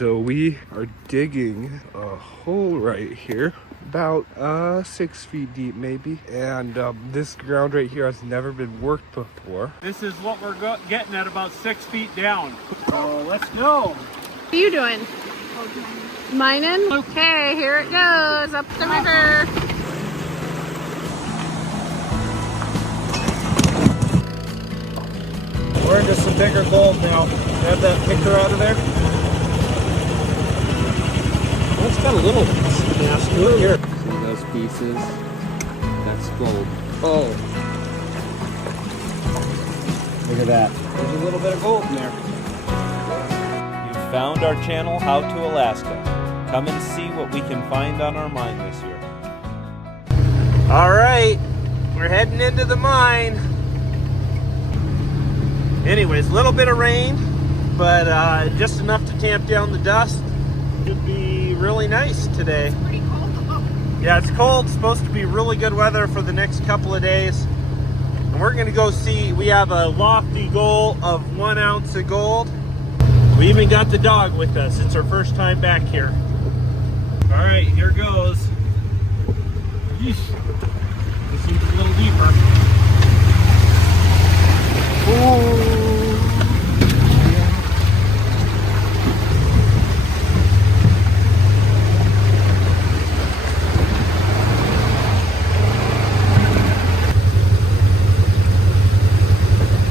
So we are digging a hole right here, about 6 feet deep maybe. And this ground right here has never been worked before. This is what we're getting at about 6 feet down. So let's go. What are you doing? Mining? Okay, here it goes, up the river. We're into some bigger gold now. Have that picker out of there. Oh, it's got a little mass to it here. See those pieces? That's gold. Oh. Look at that. There's a little bit of gold in there. You've found our channel, How to Alaska. Come and see what we can find on our mine this year. All right, we're heading into the mine. Anyways, a little bit of rain, but just enough to tamp down the dust. Should be really nice today. It's pretty cold though. Yeah, it's cold. It's supposed to be really good weather for the next couple of days. And we're gonna go see, we have a lofty goal of 1 ounce of gold. We even got the dog with us. It's our first time back here. All right, here goes. Yeesh. This seems a little deeper. Ooh.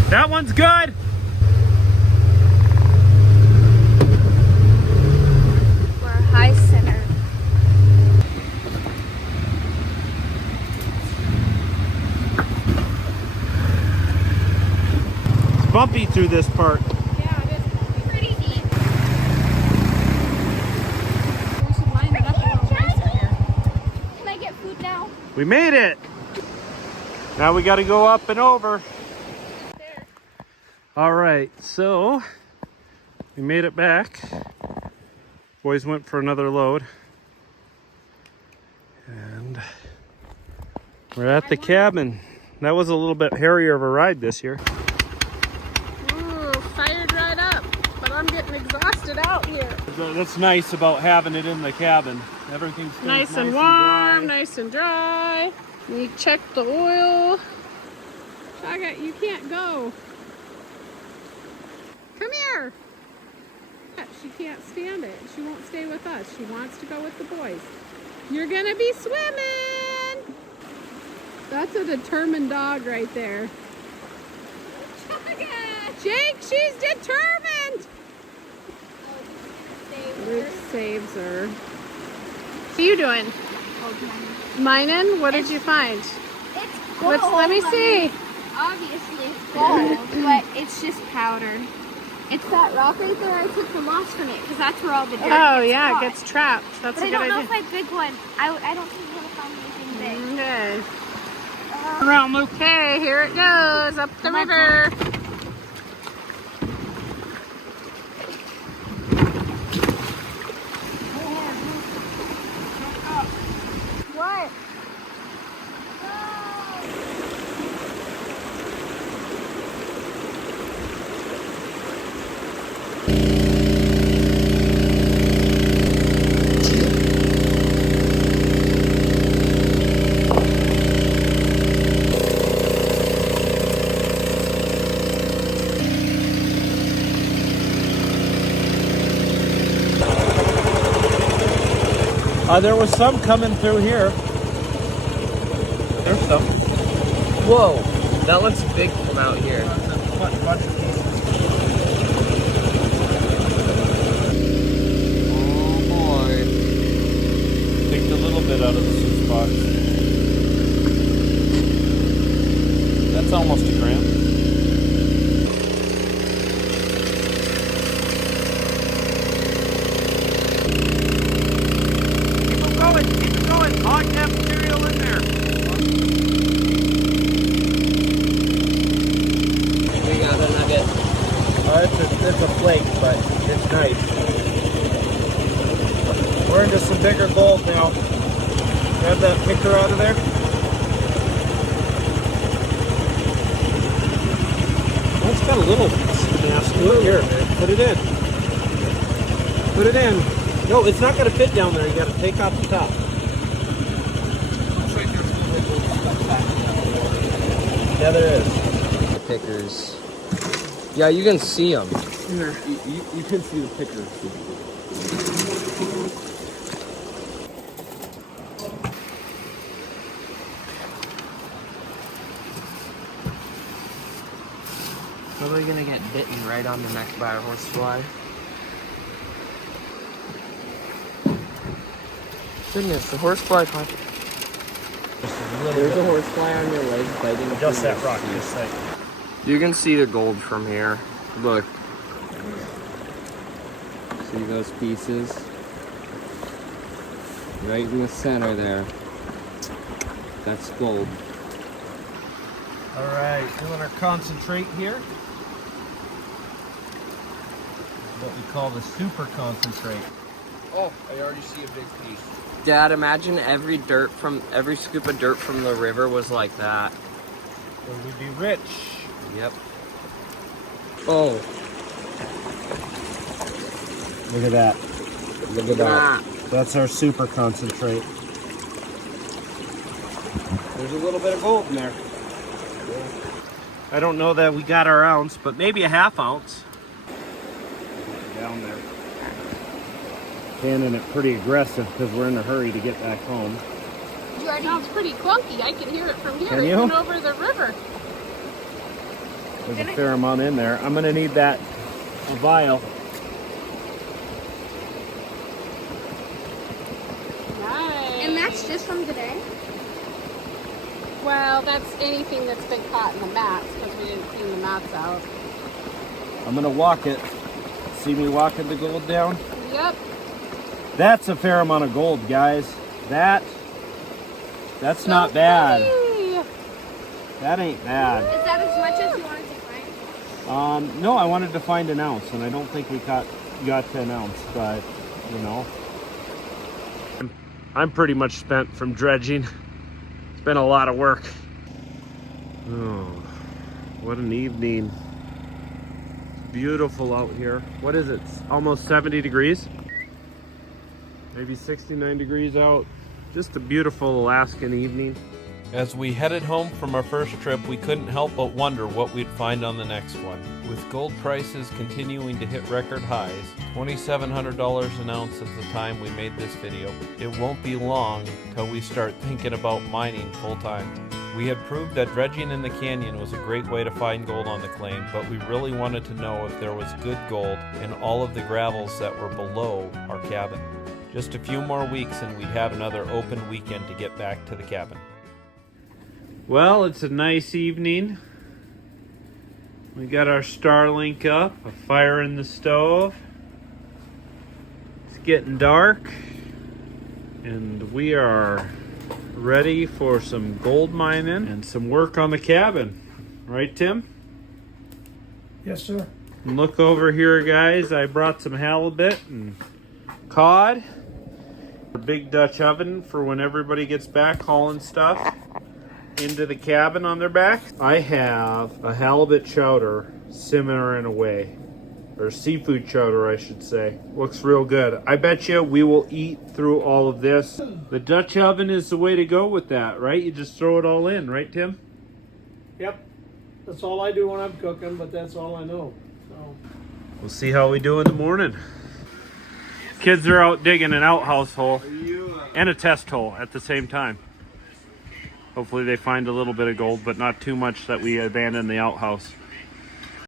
That one's good. We're high center. It's bumpy through this part. Yeah, it is pretty deep. We should line it up a little nicer here. Can I get food now? We made it. Now we got to go up and over. There. All right, so we made it back. Boys went for another load. And we're at the cabin. That was a little bit hairier of a ride this year. Ooh, fired right up. But I'm getting exhausted out here. That's nice about having it in the cabin. Everything's Nice and warm, nice and dry. We checked the oil. Chaga, you can't go. Come here. She can't stand it. She won't stay with us. She wants to go with the boys. You're gonna be swimming. That's a determined dog right there. Chaga! Jake, she's determined. Luke saves her. What are you doing? Mining? What did you find? It's gold. Let me see. Obviously it's gold, but it's just powder. It's that rock right there I took the moss from it, because that's where all the dirt Oh gets yeah, caught. it gets trapped. That's But a I good don't know idea. if my big one, I don't think we're going to find anything big. Okay. Around, okay, here it goes, up the river. What? There was some coming through here. There's some. Whoa, that looks big from out here. Bunch of pieces. Oh boy. Picked a little bit out of the Sluice box. That's almost a gram. Keep it going. Log that material in there. We got a nugget. It's a flake, but it's nice. We're into some bigger gold now. Have that picker out of there. Oh, it's got a little mass to it here. Put it in. Put it in. No, it's not gonna fit down there. You gotta take off the top. Yeah, there is. Pickers. Yeah, you can see them. Here, you can see the pickers. Probably gonna get bitten right on the neck by a horsefly. Goodness, the horsefly caught. There's a horsefly on your leg biting. Just that rock, just like. You can see the gold from here. Look. See those pieces? Right in the center there. That's gold. All right, doing our concentrate here. What we call the super concentrate. Oh, I already see a big piece. Dad, imagine every scoop of dirt from the river was like that. So we'd be rich. Yep. Oh, Look at that. Look at that. That's our super concentrate. There's a little bit of gold in there. I don't know that we got our ounce, but maybe a half ounce. Down there. Panning it pretty aggressive because we're in a hurry to get back home. Sounds pretty clunky. I can hear it from here. Can It you? went over the river. There's a fair amount in there. I'm gonna need that vial. Nice. And that's just from today? Well, that's anything that's been caught in the mats because we didn't clean the mats out. I'm gonna walk it. See me walking the gold down? Yep. That's a fair amount of gold, guys. That's not bad. Pretty. That ain't bad. Is that as much as you wanted to find? No, I wanted to find an ounce, and I don't think we got to an ounce, but you know. I'm pretty much spent from dredging. It's been a lot of work. Oh, what an evening. Beautiful out here. What is it? Almost 70 degrees? Maybe 69 degrees out. Just a beautiful Alaskan evening. As we headed home from our first trip, we couldn't help but wonder what we'd find on the next one. With gold prices continuing to hit record highs, $2,700 an ounce at the time we made this video, it won't be long till we start thinking about mining full time. We had proved that dredging in the canyon was a great way to find gold on the claim, but we really wanted to know if there was good gold in all of the gravels that were below our cabin. Just a few more weeks and we'd have another open weekend to get back to the cabin. Well, it's a nice evening. We got our Starlink up, a fire in the stove. It's getting dark, and we are ready for some gold mining and some work on the cabin. Right, Tim? Yes, sir. And look over here, guys. I brought some halibut and cod. A big Dutch oven for when everybody gets back hauling stuff into the cabin on their back. I have a halibut chowder simmering away, or seafood chowder I should say. Looks real good. I bet you we will eat through all of this. The Dutch oven is the way to go with that, right? You just throw it all in, right, Tim? Yep. That's all I do when I'm cooking, but that's all I know. So. We'll see how we do in the morning. Kids are out digging an outhouse hole and a test hole at the same time. Hopefully they find a little bit of gold, but not too much that we abandon the outhouse.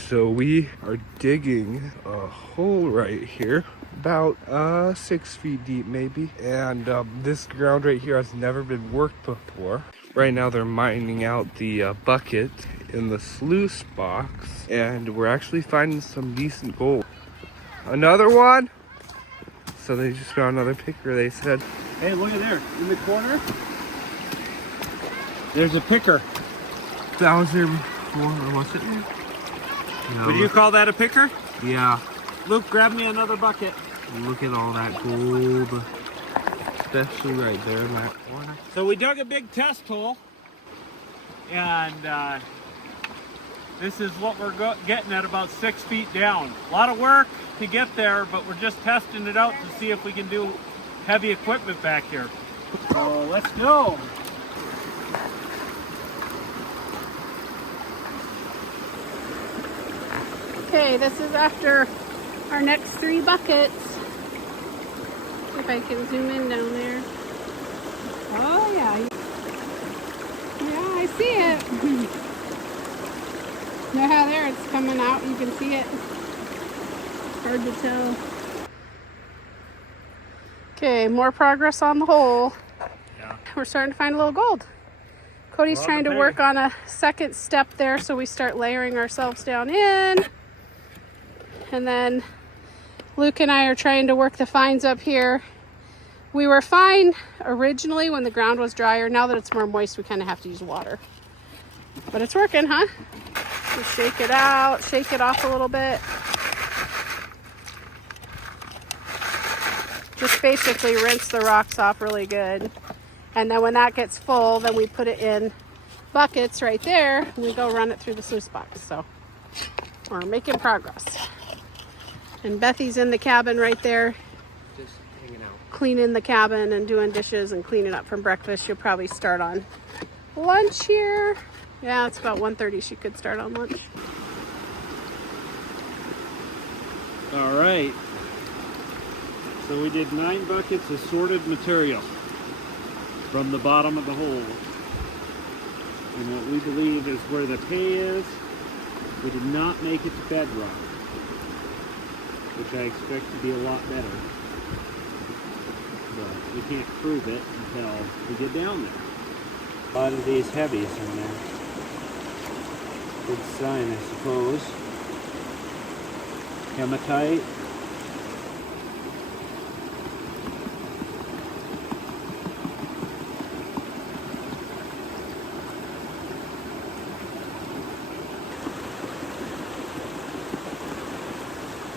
So we are digging a hole right here, about 6 feet deep maybe. And this ground right here has never been worked before. Right now they're mining out the bucket in the sluice box, and we're actually finding some decent gold. Another one? So they just found another picker, they said. Hey, look at there, in the corner. There's a picker. 1,004, was it? No. Would you call that a picker? Yeah. Luke, grab me another bucket. Look at all that gold. Especially right there in that corner. So we dug a big test hole, and this is what we're getting at about 6 feet down. A lot of work, to get there, but we're just testing it out to see if we can do heavy equipment back here. So let's go. Okay, this is after our next 3 buckets. If I can zoom in down there. Oh yeah. Yeah, I see it. Know how there it's coming out, you can see it. Hard to tell. Okay, more progress on the hole. Yeah. We're starting to find a little gold. Cody's trying to work on a second step there, so we start layering ourselves down in. And then Luke and I are trying to work the fines up here. We were fine originally when the ground was drier. Now that it's more moist, we kind of have to use water. But it's working, huh? Just shake it out, shake it off a little bit. Just basically rinse the rocks off really good. And then when that gets full, then we put it in buckets right there. And we go run it through the sluice box. So we're making progress. And Bethy's in the cabin right there. Just hanging out. Cleaning the cabin and doing dishes and cleaning up from breakfast. She'll probably start on lunch here. Yeah, it's about 1:30. She could start on lunch. All right. So we did 9 buckets of sorted material from the bottom of the hole. And what we believe is where the pay is, we did not make it to bedrock, which I expect to be a lot better. But we can't prove it until we get down there. A lot of these heavies in there. Good sign, I suppose. Hematite.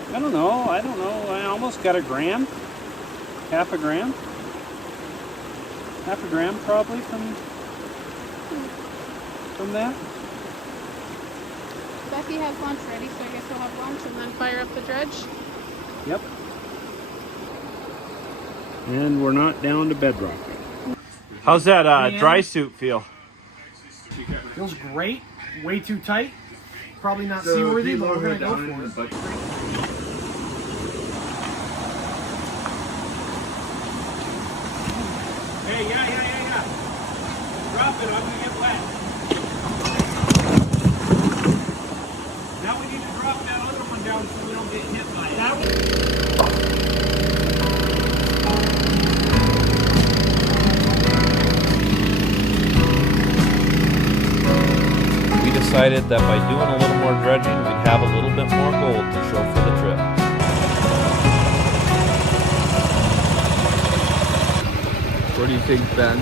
I don't know. I almost got a gram. Half a gram. Half a gram probably from that. Becky has lunch ready, so I guess we'll have lunch and then fire up the dredge. Yep. And we're not down to bedrock. How's that dry suit feel? Feels great. Way too tight. Probably not seaworthy, but we're gonna go for it. Hey, yeah. Drop it, I'm gonna get wet. Now we need to drop that other one down so we don't get hit by it. We decided that by doing a little more dredging, we'd have a little bit more gold to show for the trip. What do you think, Ben? I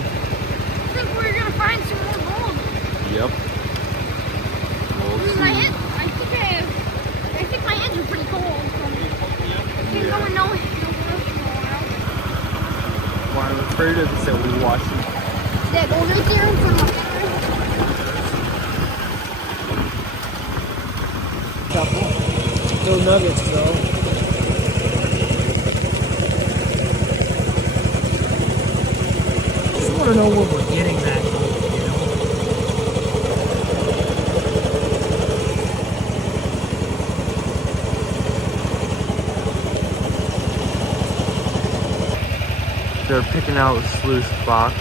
think we're gonna find some more gold. Yep. We'll see. I think my hands are pretty cold. Can't go in no Well, I'm afraid of this that we watch them. that gold right there in front of me. No nuggets, though. I want to know where we're getting that gold, you know? They're picking out a sluice box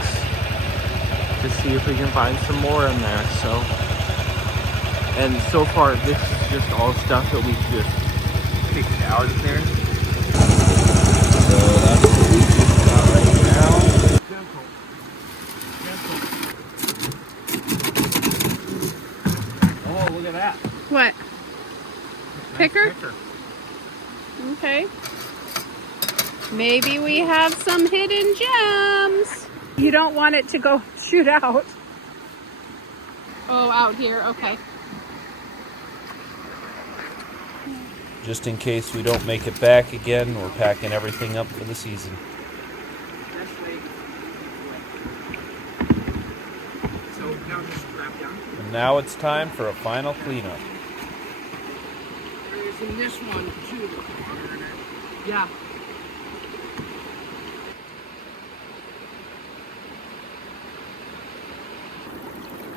to see if we can find some more in there. And so far, this is just all stuff that we just picked out of there. So that's what we just got right now. Oh, look at that. What? Picker? Picker. Okay. Maybe we have some hidden gems. You don't want it to go shoot out. Oh, out here. Okay. Just in case we don't make it back again, we're packing everything up for the season. And now it's time for a final cleanup. There's in this one too. Yeah.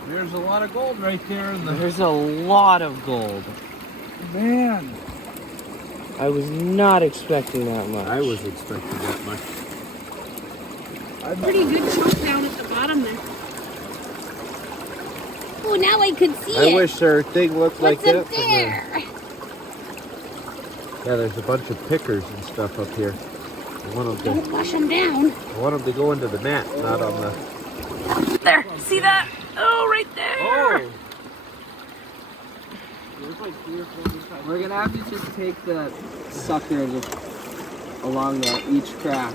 There's a lot of gold right there in the... There's a lot of gold. Man. I was not expecting that much. I was expecting that much. Pretty good chunk down at the bottom there. Oh, now I could see it. I wish our thing looked like What's up this. there? Yeah, there's a bunch of pickers and stuff up here. I want them Don't push them down. to go into the mat, not on the... There, see that? Oh, right there. Oh! We're gonna have to just take the sucker just along each crack.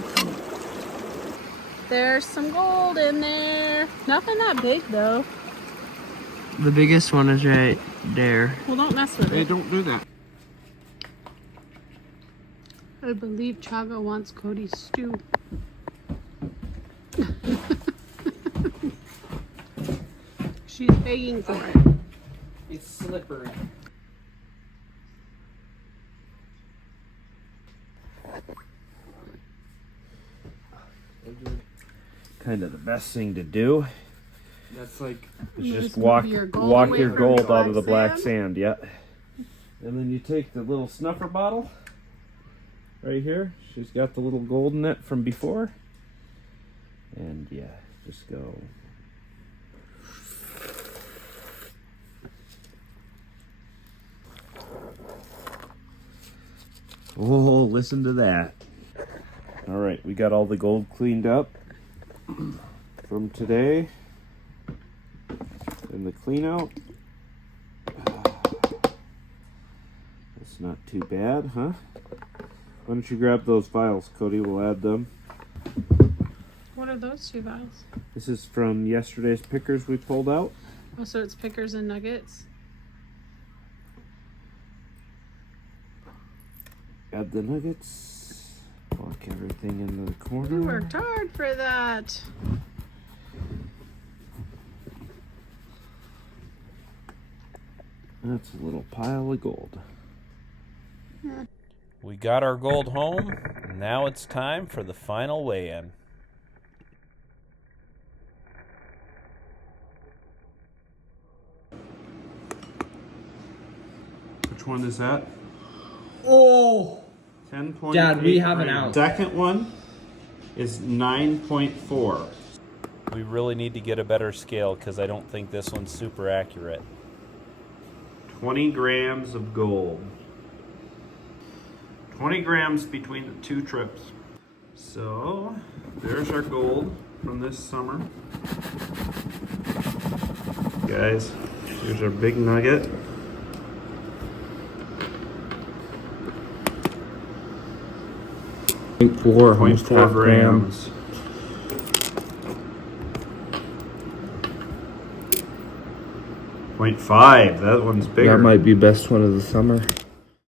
There's some gold in there. Nothing that big though. The biggest one is right there. Well, don't mess with Hey, it. don't do that. I believe Chaga wants Cody's stew. She's begging for it. It's slippery. Kind of the best thing to do That's like is You just just walk move your gold walk away your from gold the out of the black black sand, yeah. And then you take the little snuffer bottle right here. She's got the little gold in it from before. And yeah, just go. Oh, listen to that. All right, we got all the gold cleaned up from today in the cleanout. That's not too bad, huh? Why don't you grab those files, Cody? We'll add them. What are those two vials? This is from yesterday's pickers we pulled out. Oh, so it's pickers and nuggets. Add the nuggets. Walk everything into the corner. You worked hard for that. That's a little pile of gold. We got our gold home. Now it's time for the final weigh-in. Which one is that? Oh, 10.8. Dad, we have an ounce. Second one is 9.4. We really need to get a better scale because I don't think this one's super accurate. 20 grams of gold. 20 grams between the two trips. So, there's our gold from this summer. Guys, here's our big nugget. Almost 0.4 half gram. grams. .5, that one's bigger. That might be best one of the summer.